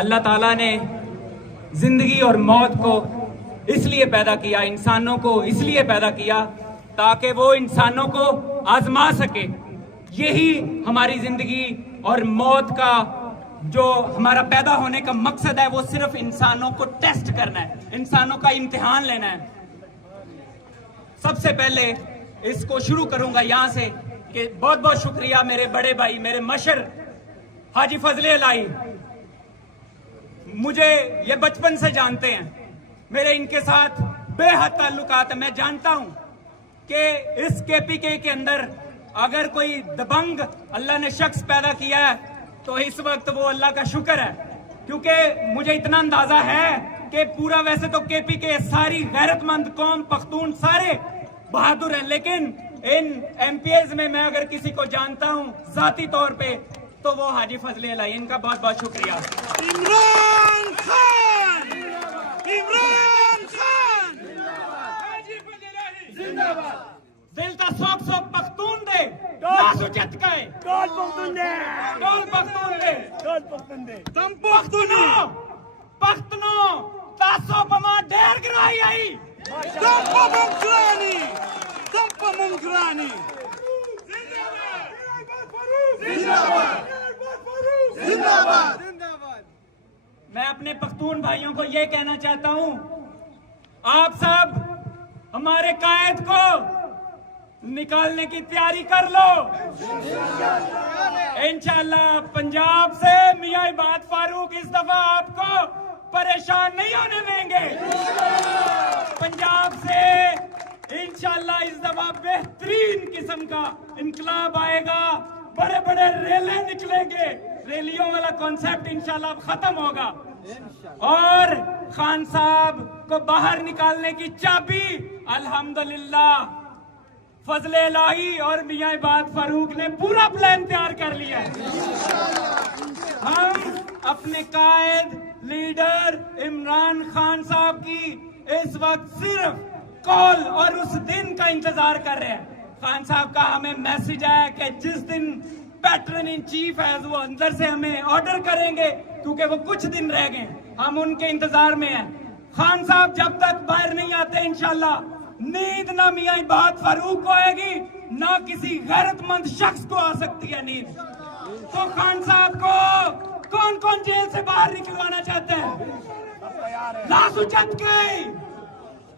اللہ تعالیٰ نے زندگی اور موت کو اس لیے پیدا کیا، انسانوں کو اس لیے پیدا کیا تاکہ وہ انسانوں کو آزما سکے۔ یہی ہماری زندگی اور موت کا جو ہمارا پیدا ہونے کا مقصد ہے وہ صرف انسانوں کو ٹیسٹ کرنا ہے، انسانوں کا امتحان لینا ہے۔ سب سے پہلے اس کو شروع کروں گا یہاں سے کہ بہت بہت شکریہ میرے بڑے بھائی، میرے مشر حاجی فضل الہی، مجھے یہ بچپن سے جانتے ہیں، میرے ان کے ساتھ بے حد تعلقات ہیں۔ میں جانتا ہوں کہ اس کے پی کے اندر اگر کوئی دبنگ اللہ نے شخص پیدا کیا ہے تو اس وقت وہ اللہ کا شکر ہے، کیونکہ مجھے اتنا اندازہ ہے کہ پورا ویسے تو کے پی کے ساری غیرت مند قوم پختون سارے بہادر ہیں، لیکن ان ایم پی ایز میں اگر کسی کو جانتا ہوں ذاتی طور پہ تو وہ حاجی فضل الہی، ان کا بہت بہت شکریہ۔ عمران خان، عمران خان، حاجی فضل الہی زندہ باد۔ دل تا سوک سوک پختون دے، لاس اچت کئے، ڈول پختون دے، ڈول پختون دے، ڈول پختون دے، تم پختونو پختنو تاسو پما ڈیر گرائی آئی، تمپا منگرانی، تمپا منگرانی، زندہ باد، زندہ باد، زندہ باد۔ میں اپنے پختون بھائیوں کو یہ کہنا چاہتا ہوں، آپ سب ہمارے قائد کو نکالنے کی تیاری کر لو۔ انشاءاللہ پنجاب سے میاں عباد فاروق اس دفعہ آپ کو پریشان نہیں ہونے دیں گے۔ پنجاب سے انشاءاللہ اس دفعہ بہترین قسم کا انقلاب آئے گا، بڑے بڑے ریلیں نکلیں گے، ریلیوں والا کانسیپٹ انشاءاللہ اب ختم ہوگا، اور خان صاحب کو باہر نکالنے کی چابی الحمدللہ فضل الہی اور میاں عباد فاروق نے پورا پلان تیار کر لیا ہے۔ ہم اپنے قائد لیڈر عمران خان صاحب کی اس وقت صرف کال اور اس دن کا انتظار کر رہے ہیں۔ خان صاحب کا ہمیں میسج ہے کہ جس دن پیٹرن ان چیف ہے وہ اندر سے ہمیں آرڈر کریں گے، کیونکہ وہ کچھ دن رہ گئے، ہم ان کے انتظار میں ہیں۔ خان صاحب جب تک باہر نہیں آتے انشاءاللہ نیند نہ میاں عباد فاروق کو آئے گی، نہ کسی غیرت مند شخص کو آ سکتی ہے نیند۔ تو خان صاحب کو کون کون جیل سے باہر نکلوانا چاہتے ہیں؟ لاس اچت کے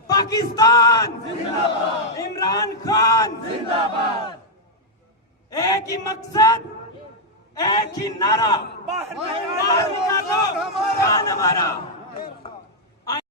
پاکستان، عمران خان، ایک ہی مقصد، ایک ہی نعرہ، باہر نکالو خان ہمارا۔